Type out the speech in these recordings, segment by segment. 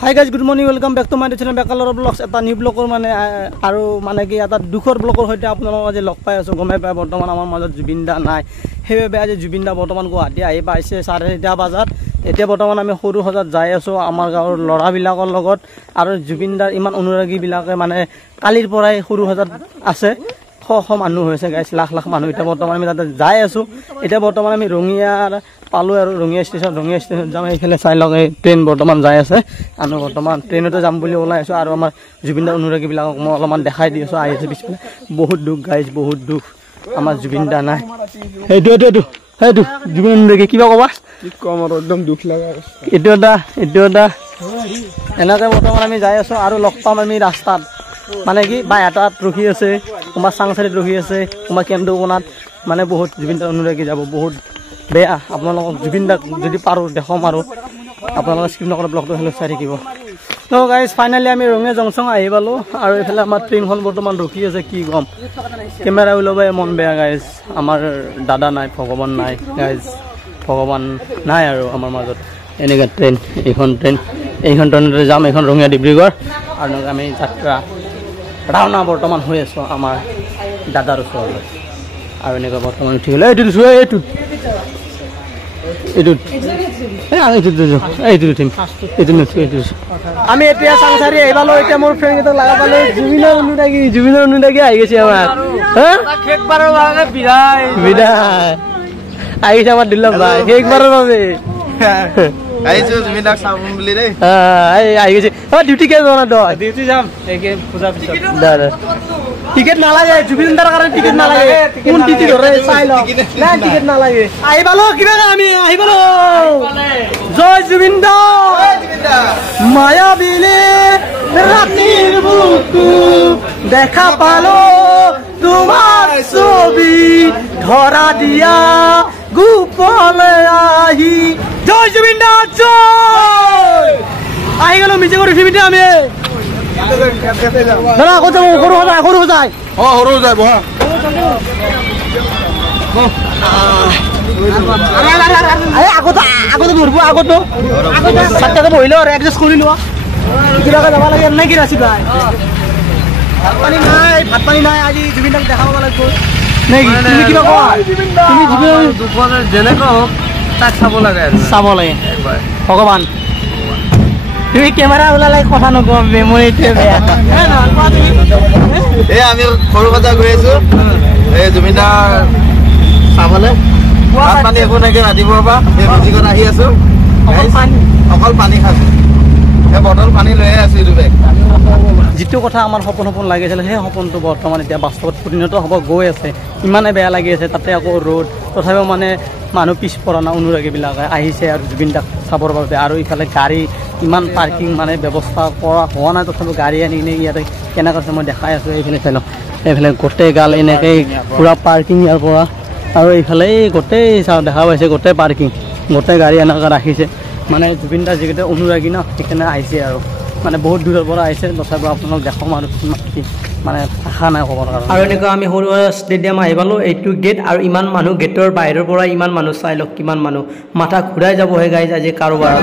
High guys good morning welcome back to my channel বেকালৰ vlogs এটা new ব্লগৰ আৰু কি এটা দুখৰ ব্লগৰ সৈতে আপোনালোকক আজি লগ পাই আছোঁ। গমে পাই বৰ্তমান আমাৰ মাজত জুবিন দা নাই, সেইবাবে আজি জুবিন দা বৰ্তমান গুৱাহাটী আহি পাইছে 4:30 বজাত। এতিয়া বৰ্তমান আমি সৰু সজাত যাই আছোঁ আমাৰ গাঁৱৰ ল'ৰাবিলাকৰ লগত, আৰু জুবিন দাৰ ইমান অনুৰাগীবিলাকে কালিৰ পৰাই সৰু সজাত আছে। শ মানুহ হৈছে গাইজ, লাখ লাখ মানুহ। এতিয়া বৰ্তমান আমি তাতে যাই আছোঁ। এতিয়া বৰ্তমান আমি ৰঙিয়াৰ পালোঁ আৰু ৰঙিয়া ষ্টেচন যাম। এইফালে চাই লওক, এই ট্ৰেইন বৰ্তমান যাই আছে। আমি বৰ্তমান ট্ৰেইনতে যাম বুলি ওলাই আছোঁ, আৰু আমাৰ জুবিন দাৰ অনুৰাগীবিলাকক মই অলপমান দেখাই দি আছোঁ। আহি আছে পিছফালে, বহুত দুখ গাইজ, বহুত দুখ। আমাৰ জুবিন দা নাই। সেইটো জুবিন অনুৰাগী কিবা ক'বা? কি কম আৰু একদম দুখ লগা। এইটো এটা এনেকৈ বৰ্তমান আমি যাই আছোঁ, আৰু লগ পাম আমি ৰাস্তাত কি বাইহাটাত ৰখি আছে, কোনোবা চাংচাৰিত ৰখি আছে, কোনোবা কেন্দুকোণাত। বহুত জুবিন দাৰ অনুৰাগী যাব, বহুত বেয়া। আপোনালোকক জুবিন দাক যদি পাৰোঁ দেখাম, আৰু আপোনালোকে স্ক্ৰীন নকৰা ব্লগটো হ'লেও চাই থাকিব। ত' গাইজ ফাইনেলি আমি ৰঙিয়া জংচন আহি পালোঁ, আৰু এইফালে আমাৰ ট্ৰেইনখন বৰ্তমান ৰখি আছে। কি ক'ম, কেমেৰা ওলাবই মন বেয়া গাইজ। আমাৰ দাদা নাই, ভগৱান নাই গাইজ, ভগৱান নাই আৰু আমাৰ মাজত। এনেকৈ ট্ৰেইন, এইখন ট্ৰেইনতে যাম, এইখন ৰঙিয়া ডিব্ৰুগড়। আৰু আমি যাত্ৰা ৰাওনা বৰ্তমান হৈ আছোঁ আমাৰ দাদাৰ ওচৰলৈ। আৰু এনেকৈ বৰ্তমান উঠি গ'লে এইটোত আমি এতিয়া চাংচাৰি আহি পালোঁ। এতিয়া মোৰ ফ্ৰেণ্ড কেইটাক লগা পালোঁ, জুবিনৰ অনুৰাগী আহি গৈছে আমাৰ। বিদায় আহিছে আমাৰ দিল্লক ভাই, শেষবাৰৰ বাবে আহিছোঁ জুবিন দাক চাম বুলি দেই। আহি গৈছে। ডিউটি কেই যোৱা নাই? তই ডিউটি যাম পূজাৰ পিছত। টিকেট নালাগে, জুবিন দাৰ কাৰণে টিকেট নালাগে। কোন টিকেট ধৰে চাই লওঁ, নাই টিকেট নালাগে। আহি পালোঁ, কিবা আমি আহি পালোঁ। জয় জুবিন দা, মায়াবিনী ৰাতিৰ বুকু দেখা পালোঁ, তোমাৰ ছবি ধৰা দিয়া গোপনে আহি। জয় জুবিন দা, জয়। আহি গ'লো মিটিং কৰি উঠিমিতে আমি। দাদা আকৌ যাব, সৰু সজাই বহা। আগতে ধৰিব, আগতো চাৰিটাতে বহিলো আৰু এডজাষ্ট কৰি লোৱা। কিবাকে যাব লাগে নে কি ৰাচি ভাই? ভাত পানী নাই আজি জুবিন দাক দেখাব লাগিব। তুমি কিবা কোৱা? তুমি জুবিন যেনেকুৱা হওক তাক চাব লাগে, ভগৱান। তুমি কেমেৰা ওলালে কথা নকওঁ, মেমৰিটোৱে বেয়া। এই আমি সৰু কথা গৈ আছোঁ এই জুবিন দা চাবলৈ। ভাত পানী একো নাইকিয়া, ৰাতিপুৱাৰ পৰা এই মিউজিকত আহি আছোঁ, অকল পানী খাইছোঁ। সেই বটল পানী লৈয়ে আছোঁ এইটো বেগ। যিটো কথা আমাৰ সপোন লাগিছিলে, সেই সপোনটো বৰ্তমান এতিয়া বাস্তৱত পৰিণত হ'ব গৈ আছে। ইমানে বেয়া লাগি আছে, তাতে আকৌ ৰ'দ। তথাপিও মানুহ পিছপৰা নাই, অনুৰাগীবিলাকে আহিছে আৰু জুবিন দাক চাবৰ বাবে। আৰু ইফালে গাড়ী ইমান পাৰ্কিং ব্যৱস্থা কৰা হোৱা নাই, তথাপিও গাড়ী আনি কিনে ইয়াতে কেনেকৈ আছে মই দেখাই আছোঁ। এইফালে চাই লওক, এইফালে গোটেই গাল এনেকৈ পূৰা পাৰ্কিং ইয়াৰ পৰা, আৰু এইফালে গোটেই দেখা পাইছে গোটেই পাৰ্কিং, গোটেই গাড়ী এনেকৈ ৰাখিছে। জুবিন দাৰ যিকেইটা অনুৰাগী ন, সেইকাৰণে আহিছে আৰু বহুত দূৰৰ পৰা আহিছে। তথাপিও আপোনালোক দেখাম আৰু আশা নাই ক'বৰ কাৰণে। আৰু এনেকুৱা আমি সৰু ষ্টেডিয়াম আহি পালোঁ, এইটো গেট, আৰু ইমান মানুহ গেটৰ বাহিৰৰ পৰা ইমান মানুহ। চাই লওক কিমান মানুহ, মাথা ঘূৰাই যাবহে গাইজ আজি কাৰোবাৰ।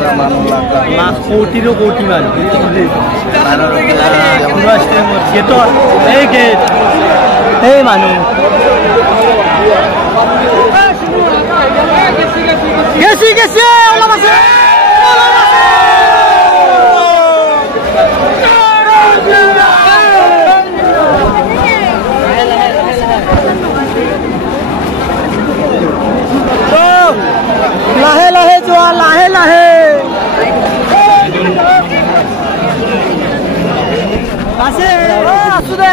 কোটিৰো কোটি মানুহ গেটৰ, এই গেট, এই মানুহ গেছি অলপ আছে। লাহে লাহে যোৱা, লাহে লাহে আছে। আছো দে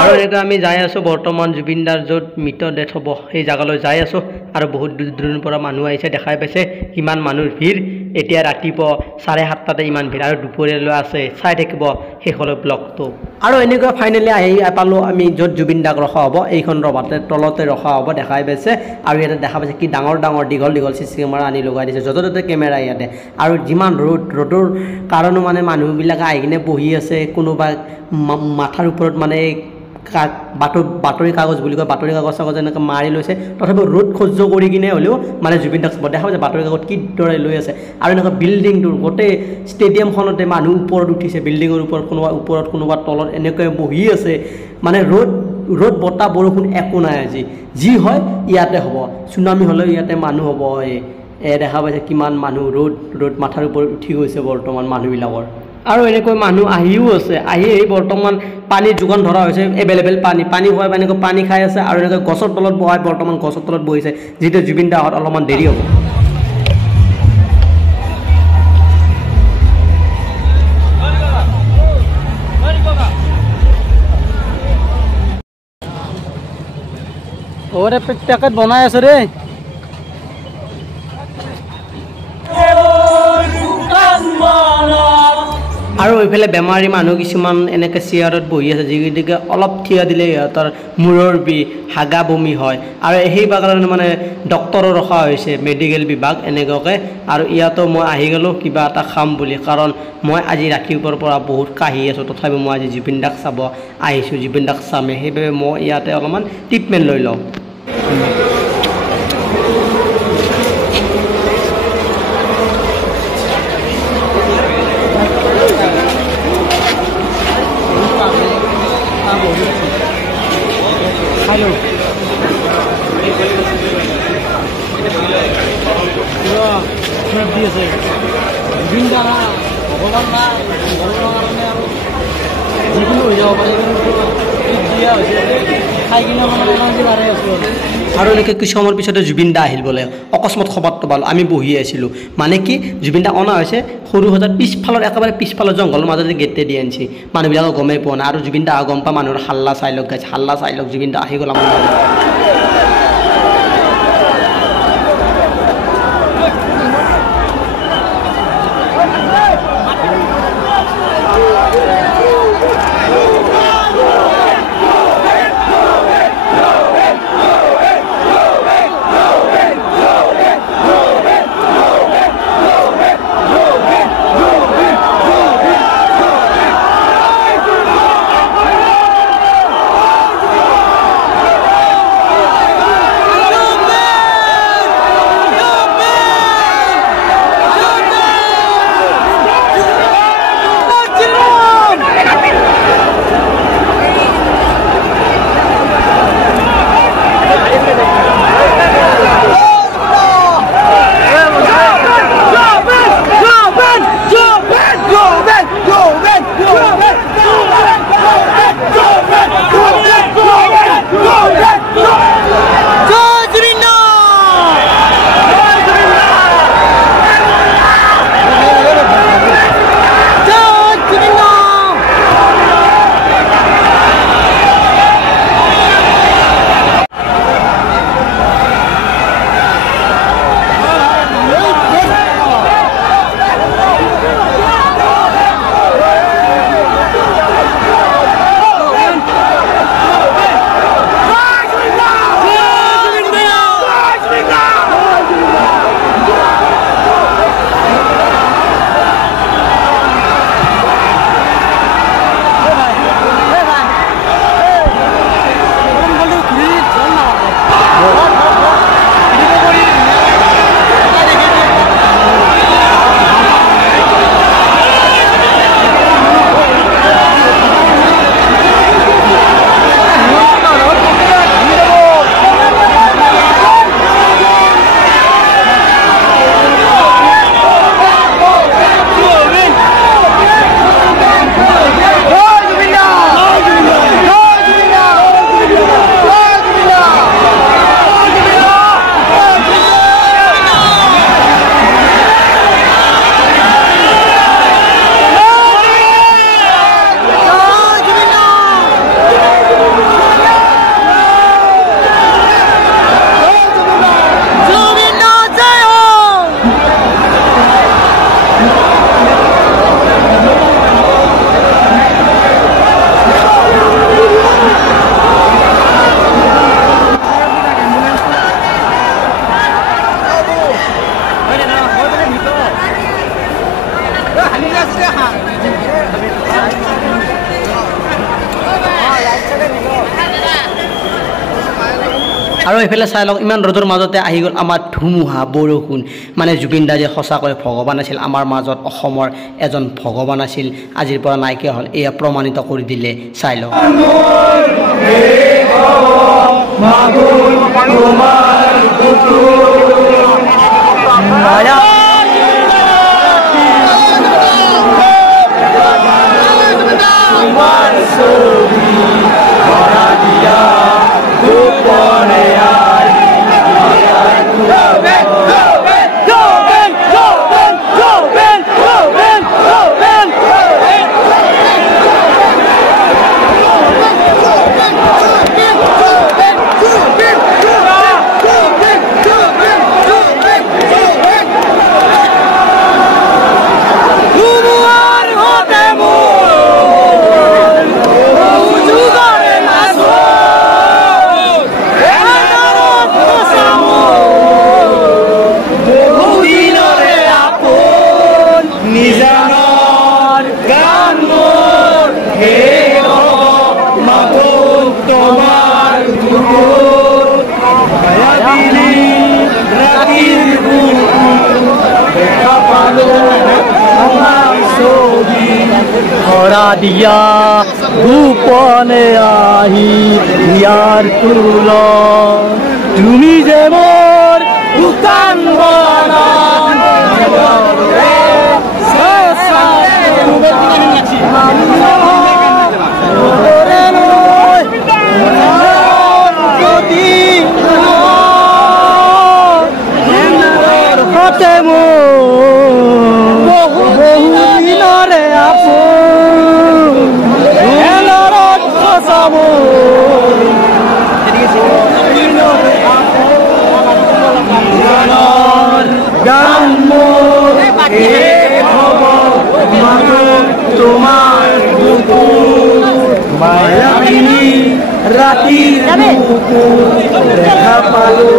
আৰু এনেকৈ আমি যাই আছোঁ বৰ্তমান জুবিন দাৰ য'ত মৃতদেহ হ'ব সেই জাগালৈ যাই আছোঁ। আৰু বহুত দূৰ দূৰৰ পৰা মানুহ আহিছে, দেখাই পাইছে কিমান মানুহৰ ভিৰ। এতিয়া ৰাতিপুৱা 7:30 ইমান ভিৰ আৰু দুপৰীয়ালৈ আছে চাই থাকিব শেষলৈ ব্লগটো আৰু এনেকুৱা ফাইনেলি আহি পালোঁ আমি য'ত জুবিন দাক ৰখা হ'ব এইখন ৰবাতে তলতে ৰখা হ'ব দেখাই পাইছে আৰু ইয়াতে দেখা পাইছে কি ডাঙৰ ডাঙৰ দীঘল চিচি কেমেৰা আনি লগাই দিছে য'তে ত'তে কেমেৰা ইয়াতে আৰু যিমান ৰ'দৰ কাৰণো মানে মানুহবিলাকে আহি কিনে বহি আছে কোনোবা মাথাৰ ওপৰত মানে বাতৰি কাগজ বুলি কয় বাতৰি কাগজ এনেকৈ মাৰি লৈছে তথাপিও ৰ'দ সহ্য কৰি কিনে হ'লেও মানে জুবিন দাক দেখা পাইছে বাতৰি কাগজ কি দৰে লৈ আছে আৰু এনেকুৱা বিল্ডিংটোৰ গোটেই ষ্টেডিয়ামখনতে মানুহ ওপৰত উঠিছে বিল্ডিঙৰ ওপৰত কোনোবা তলত এনেকৈ বহি আছে মানে ৰ'দ বতাহ বৰষুণ একো নাই আজি যি হয় ইয়াতে হ'ব চুনামি হ'লেও ইয়াতে মানুহ হ'ব দেখা পাইছে কিমান মানুহ ৰ'দ মাথাৰ ওপৰত উঠি গৈছে বৰ্তমান মানুহবিলাকৰ আৰু এনেকৈ মানুহ আহিও আছে আহি বৰ্তমান পানী যোগান ধৰা হৈছে এভেইলেবল পানী খোৱাই এনেকৈ পানী খাই আছে আৰু এনেকৈ গছৰ তলত বহাই বৰ্তমান গছৰ তলত বহিছে যিটো জুবিন দা অলপমান দেৰি হ'ব ওৰে পেকেট বনাই আছে ৰে আৰু এইফালে বেমাৰী মানুহ কিছুমান এনেকৈ চেয়াৰত বহি আছে যিগিদিকে অলপ থিয় দিলে সিহঁতৰ মূৰৰ বিষ হাগা বমি হয় আৰু সেই কাৰণে মানে ডক্তৰো ৰখা হৈছে মেডিকেল বিভাগ এনেকুৱাকৈ আৰু ইয়াতো মই আহি গ'লোঁ কিবা এটা খাম বুলি কাৰণ মই আজি ৰাতিপুৱাৰ পৰা বহুত কাহি আছোঁ তথাপি মই আজি জুবিন দাক চাব আহিছোঁ জুবিন দাক চামে সেইবাবে মই ইয়াতে অলপমান ট্ৰিটমেণ্ট লৈ লওঁ Hello. আৰু এনেকৈ কিছু সময়ৰ পিছতে জুবিন দা আহিল বোলে অকস্মাত খবৰটো পালোঁ আমি বহি আছিলোঁ মানে কি জুবিন দা অনা হৈছে সৰু সজাত পিছফালৰ একেবাৰে পিছফালৰ জংঘলৰ মাজতে গেটে দি আনিছে মানুহবিলাকে গমেই পোৱা নাই আৰু জুবিন দা গম পাই মানুহৰ হাল্লা চাই লওক গাইছে হাল্লা চাই লওক জুবিন দা আহি গ'ল আমাৰ আৰু এইফালে চাই লওক ইমান ৰ'দৰ মাজতে আহি গ'ল আমাৰ ধুমুহা বৰষুণ মানে জুবিন দা যে সঁচাকৈ ভগৱান আছিল আমাৰ মাজত অসমৰ এজন ভগৱান আছিল আজিৰ পৰা নাইকিয়া হ'ল এয়া প্ৰমাণিত কৰি দিলে চাই লওক ধৰা দিয়া গোপনে আহি ইয়াৰ তুল তুমি যে মোৰ শুকান বৰণ ৰাতিৰ দেখা পালো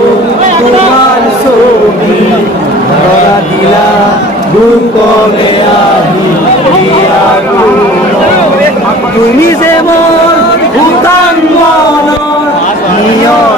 তোমাৰ ছবি ধৰা দিলা গোপনে আহি তুমি যে মোৰ উদান মনৰ নিয়ম